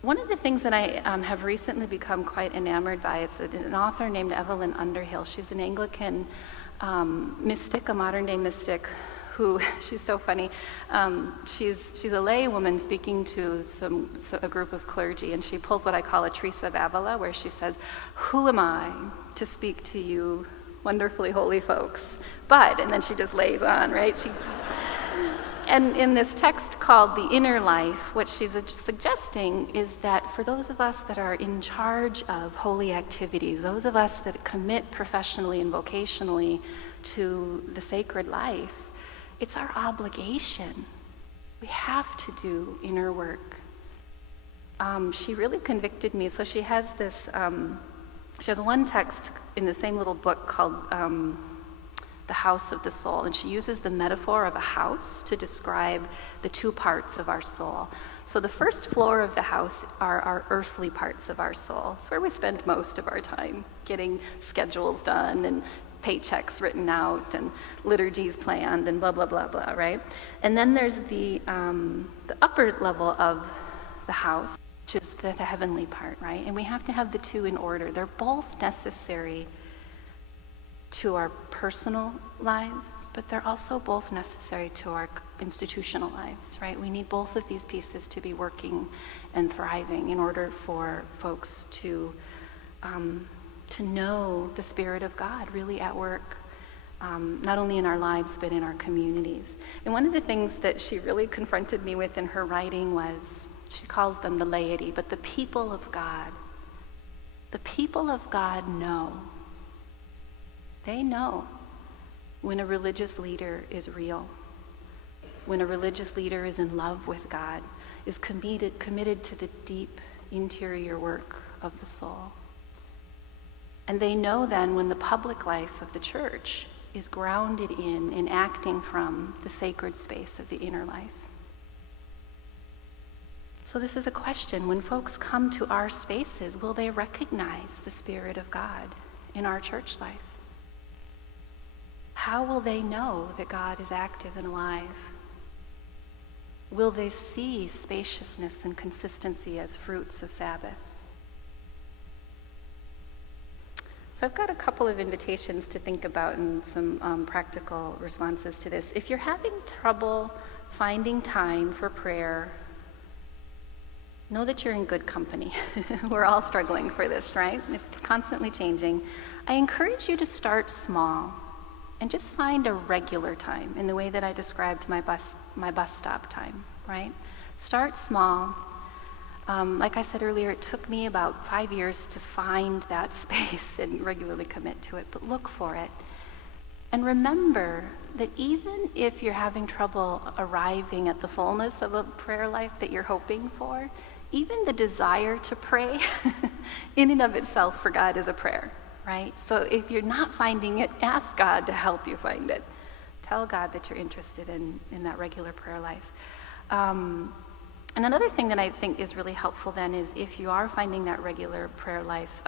One of the things that I have recently become quite enamored by, it's an author named Evelyn Underhill. She's an Anglican mystic, a modern-day mystic, who, she's so funny, she's a lay woman speaking to a group of clergy, and she pulls what I call a Teresa of Avila, where she says, who am I to speak to you wonderfully holy folks? But, and then she just lays on, right? And in this text called The Inner Life, what she's suggesting is that for those of us that are in charge of holy activities, those of us that commit professionally and vocationally to the sacred life, it's our obligation. We have to do inner work. She really convicted me. So she has this, she has one text in the same little book called The House of the Soul, and she uses the metaphor of a house to describe the 2 parts of our soul. So the first floor of the house are our earthly parts of our soul. It's where we spend most of our time, getting schedules done and paychecks written out and liturgies planned and blah, blah, blah, blah, right? And then there's the upper level of the house, which is the heavenly part, right? And we have to have the 2 in order. They're both necessary to our personal lives, but they're also both necessary to our institutional lives, right? We need both of these pieces to be working and thriving in order for folks to know the Spirit of God really at work, not only in our lives, but in our communities. And one of the things that she really confronted me with in her writing was, she calls them the laity, but the people of God. The people of God know. They know when a religious leader is real, when a religious leader is in love with God, is committed to the deep interior work of the soul. And they know then when the public life of the church is grounded in and acting from the sacred space of the inner life. So this is a question. When folks come to our spaces, will they recognize the Spirit of God in our church life? How will they know that God is active and alive? Will they see spaciousness and consistency as fruits of Sabbath? So I've got a couple of invitations to think about and some practical responses to this. If you're having trouble finding time for prayer, know that you're in good company. We're all struggling for this, right? It's constantly changing. I encourage you to start small and just find a regular time in the way that I described my bus stop time, right? Start small. Like I said earlier, it took me about 5 years to find that space and regularly commit to it, but look for it. And remember that even if you're having trouble arriving at the fullness of a prayer life that you're hoping for, even the desire to pray in and of itself for God is a prayer, right? So if you're not finding it, ask God to help you find it. Tell God that you're interested in that regular prayer life. And another thing that I think is really helpful then is if you are finding that regular prayer life,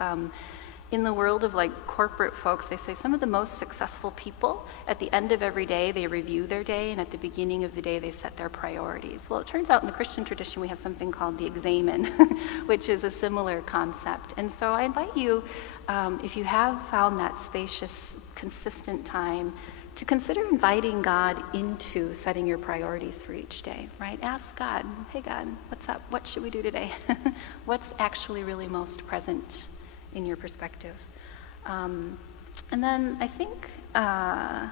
in the world of like corporate folks, they say some of the most successful people, at the end of every day, they review their day, and at the beginning of the day, they set their priorities. Well, it turns out in the Christian tradition, we have something called the examen, which is a similar concept. And so I invite you, if you have found that spacious, consistent time, to consider inviting God into setting your priorities for each day, right? Ask God, hey God, what's up? What should we do today? What's actually really most present in your perspective? And then I think I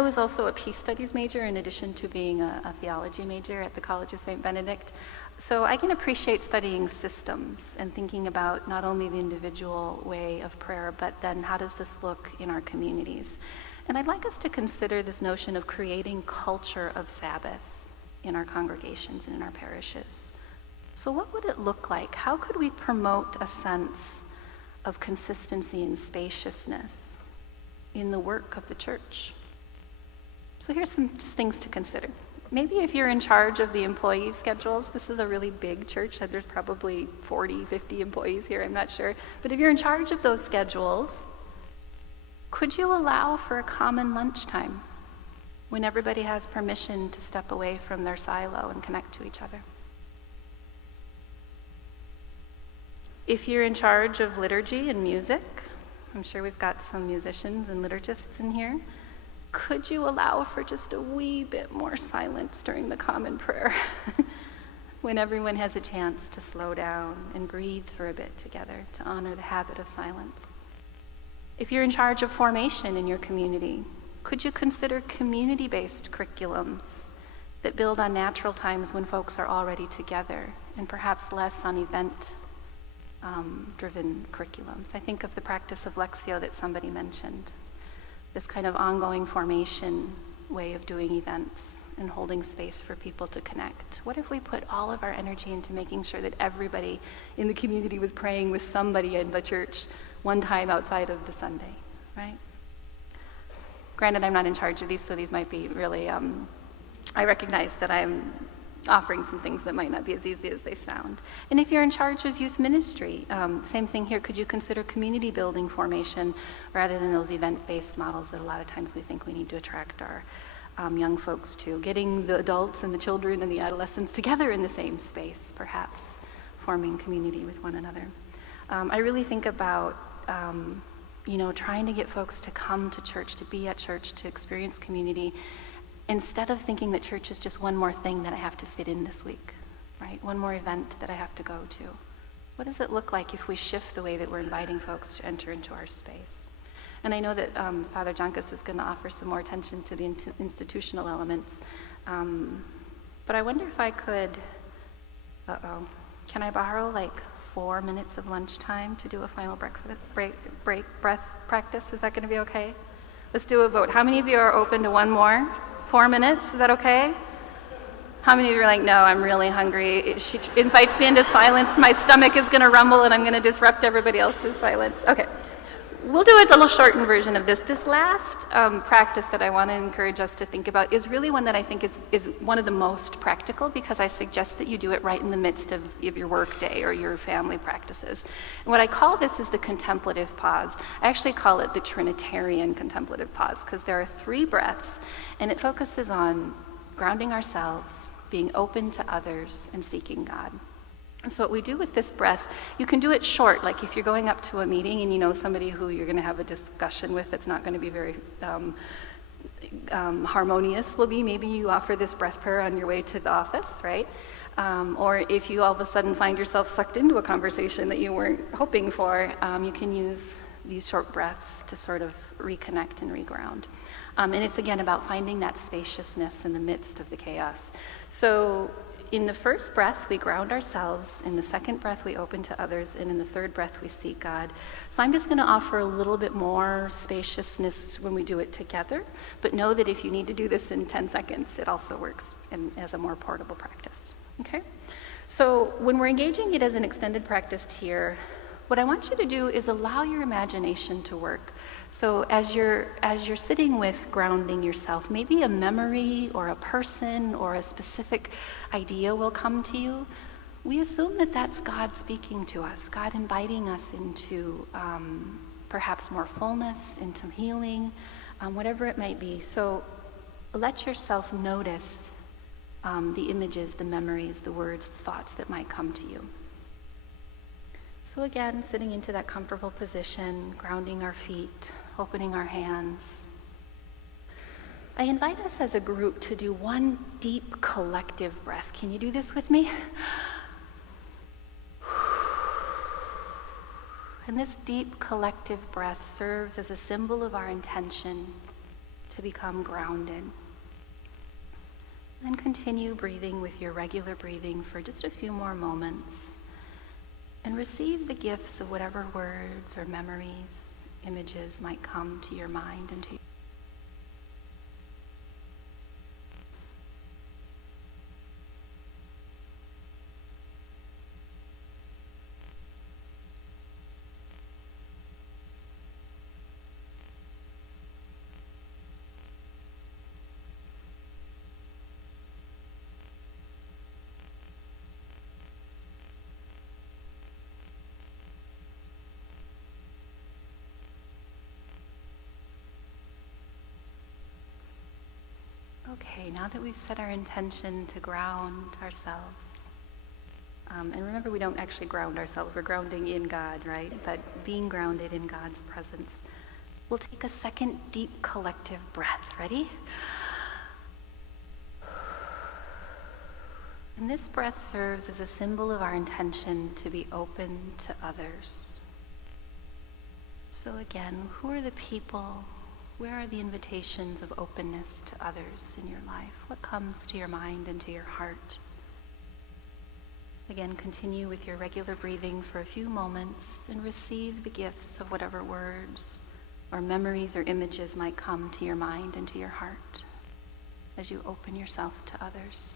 was also a peace studies major in addition to being a theology major at the College of St. Benedict. So I can appreciate studying systems and thinking about not only the individual way of prayer, but then how does this look in our communities? And I'd like us to consider this notion of creating culture of Sabbath in our congregations and in our parishes. So what would it look like? How could we promote a sense of consistency and spaciousness in the work of the church? So here's some just things to consider. Maybe if you're in charge of the employee schedules, this is a really big church, so there's probably 40, 50 employees here, I'm not sure. But if you're in charge of those schedules, could you allow for a common lunchtime when everybody has permission to step away from their silo and connect to each other? If you're in charge of liturgy and music, I'm sure we've got some musicians and liturgists in here, could you allow for just a wee bit more silence during the common prayer when everyone has a chance to slow down and breathe for a bit together to honor the habit of silence? If you're in charge of formation in your community, could you consider community-based curriculums that build on natural times when folks are already together and perhaps less on event-driven curriculums? I think of the practice of Lectio that somebody mentioned, this kind of ongoing formation way of doing events and holding space for people to connect. What if we put all of our energy into making sure that everybody in the community was praying with somebody in the church one time outside of the Sunday, right? Granted, I'm not in charge of these, so these might be really, I recognize that I'm offering some things that might not be as easy as they sound. And if you're in charge of youth ministry, same thing here. Could you consider community building formation rather than those event-based models that a lot of times we think we need to attract our young folks to? Getting the adults and the children and the adolescents together in the same space, perhaps, forming community with one another. I really think about trying to get folks to come to church, to be at church, to experience community, instead of thinking that church is just one more thing that I have to fit in this week, right? One more event that I have to go to. What does it look like if we shift the way that we're inviting folks to enter into our space? And I know that Father Jankas is going to offer some more attention to the institutional elements, but I wonder if I could, can I borrow like 4 minutes of lunchtime to do a final breath practice? Is that going to be okay? Let's do a vote. How many of you are open to one more? 4 minutes, is that okay? How many of you are like, no, I'm really hungry. She invites me into silence, my stomach is going to rumble and I'm going to disrupt everybody else's silence. Okay, we'll do a little shortened version of this. This last practice that I want to encourage us to think about is really one that I think is one of the most practical, because I suggest that you do it right in the midst of your work day or your family practices. And what I call this is the contemplative pause. I actually call it the Trinitarian contemplative pause, because there are 3 breaths, and it focuses on grounding ourselves, being open to others, and seeking God. So what we do with this breath, you can do it short, like if you're going up to a meeting and you know somebody who you're going to have a discussion with that's not going to be very harmonious, will be maybe you offer this breath prayer on your way to the office, right? Or if you all of a sudden find yourself sucked into a conversation that you weren't hoping for, you can use these short breaths to sort of reconnect and reground. And it's again about finding that spaciousness in the midst of the chaos. So in the first breath, we ground ourselves. In the second breath, we open to others. And in the third breath, we seek God. So I'm just going to offer a little bit more spaciousness when we do it together. But know that if you need to do this in 10 seconds, it also works as a more portable practice. Okay? So when we're engaging it as an extended practice here, what I want you to do is allow your imagination to work. So as you're sitting with grounding yourself, maybe a memory or a person or a specific idea will come to you. We assume that that's God speaking to us, God inviting us into perhaps more fullness, into healing, whatever it might be. So let yourself notice the images, the memories, the words, the thoughts that might come to you. So again, sitting into that comfortable position, grounding our feet, opening our hands. I invite us as a group to do one deep collective breath. Can you do this with me? And this deep collective breath serves as a symbol of our intention to become grounded. And continue breathing with your regular breathing for just a few more moments. And receive the gifts of whatever words or memories, images might come to your mind and to you. Okay, now that we've set our intention to ground ourselves, and remember we don't actually ground ourselves, we're grounding in God, right? But being grounded in God's presence, we'll take a second deep collective breath. Ready? And this breath serves as a symbol of our intention to be open to others. So again, who are the people? Where are the invitations of openness to others in your life? What comes to your mind and to your heart? Again, continue with your regular breathing for a few moments and receive the gifts of whatever words or memories or images might come to your mind and to your heart as you open yourself to others.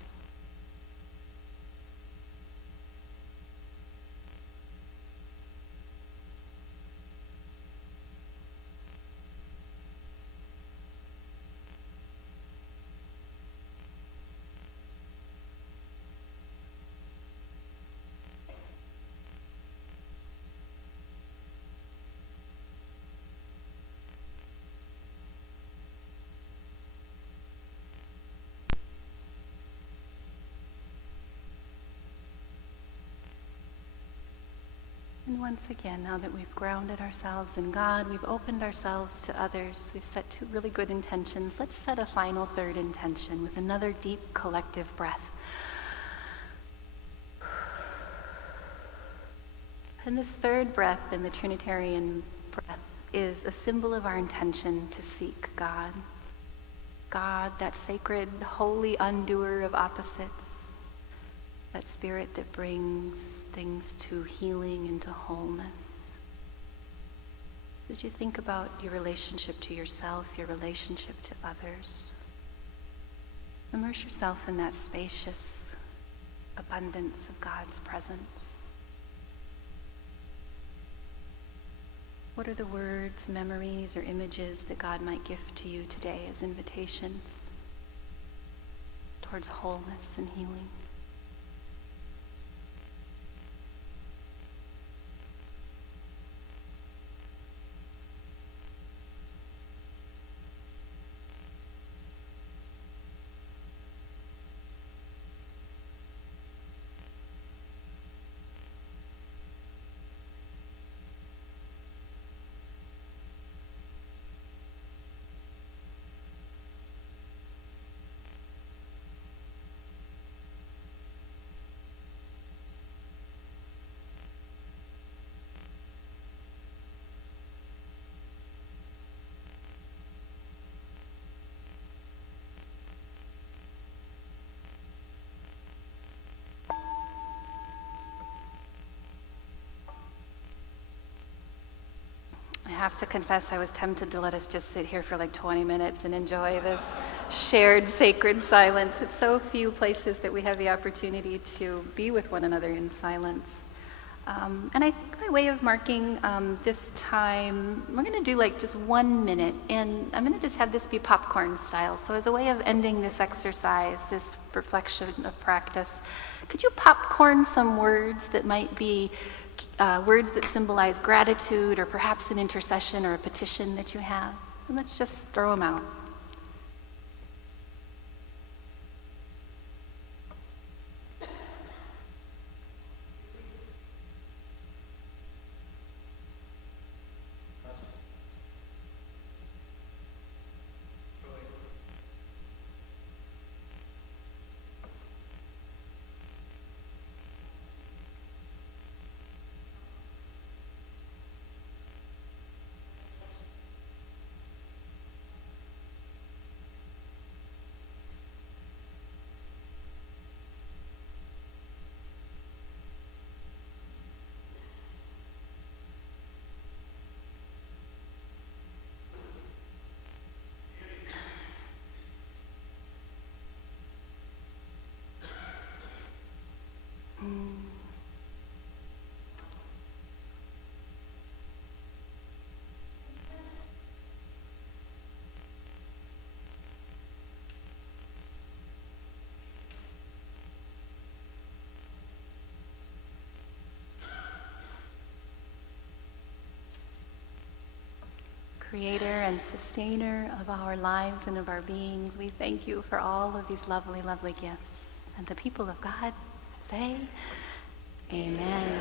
And once again, now that we've grounded ourselves in God, we've opened ourselves to others, we've set 2 really good intentions, let's set a final third intention with another deep collective breath. And this third breath in the Trinitarian breath is a symbol of our intention to seek God. God, that sacred, holy undoer of opposites, that spirit that brings things to healing and to wholeness. As you think about your relationship to yourself, your relationship to others, immerse yourself in that spacious abundance of God's presence. What are the words, memories, or images that God might gift to you today as invitations towards wholeness and healing? I have to confess, I was tempted to let us just sit here for like 20 minutes and enjoy this shared sacred silence. It's so few places that we have the opportunity to be with one another in silence. And I think by way of marking this time, we're going to do like just 1 minute, and I'm going to just have this be popcorn style. So as a way of ending this exercise, this reflection of practice, could you popcorn some words that might be words that symbolize gratitude, or perhaps an intercession or a petition that you have? And let's just throw them out. Creator and sustainer of our lives and of our beings, we thank you for all of these lovely, lovely gifts. And the people of God say, Amen.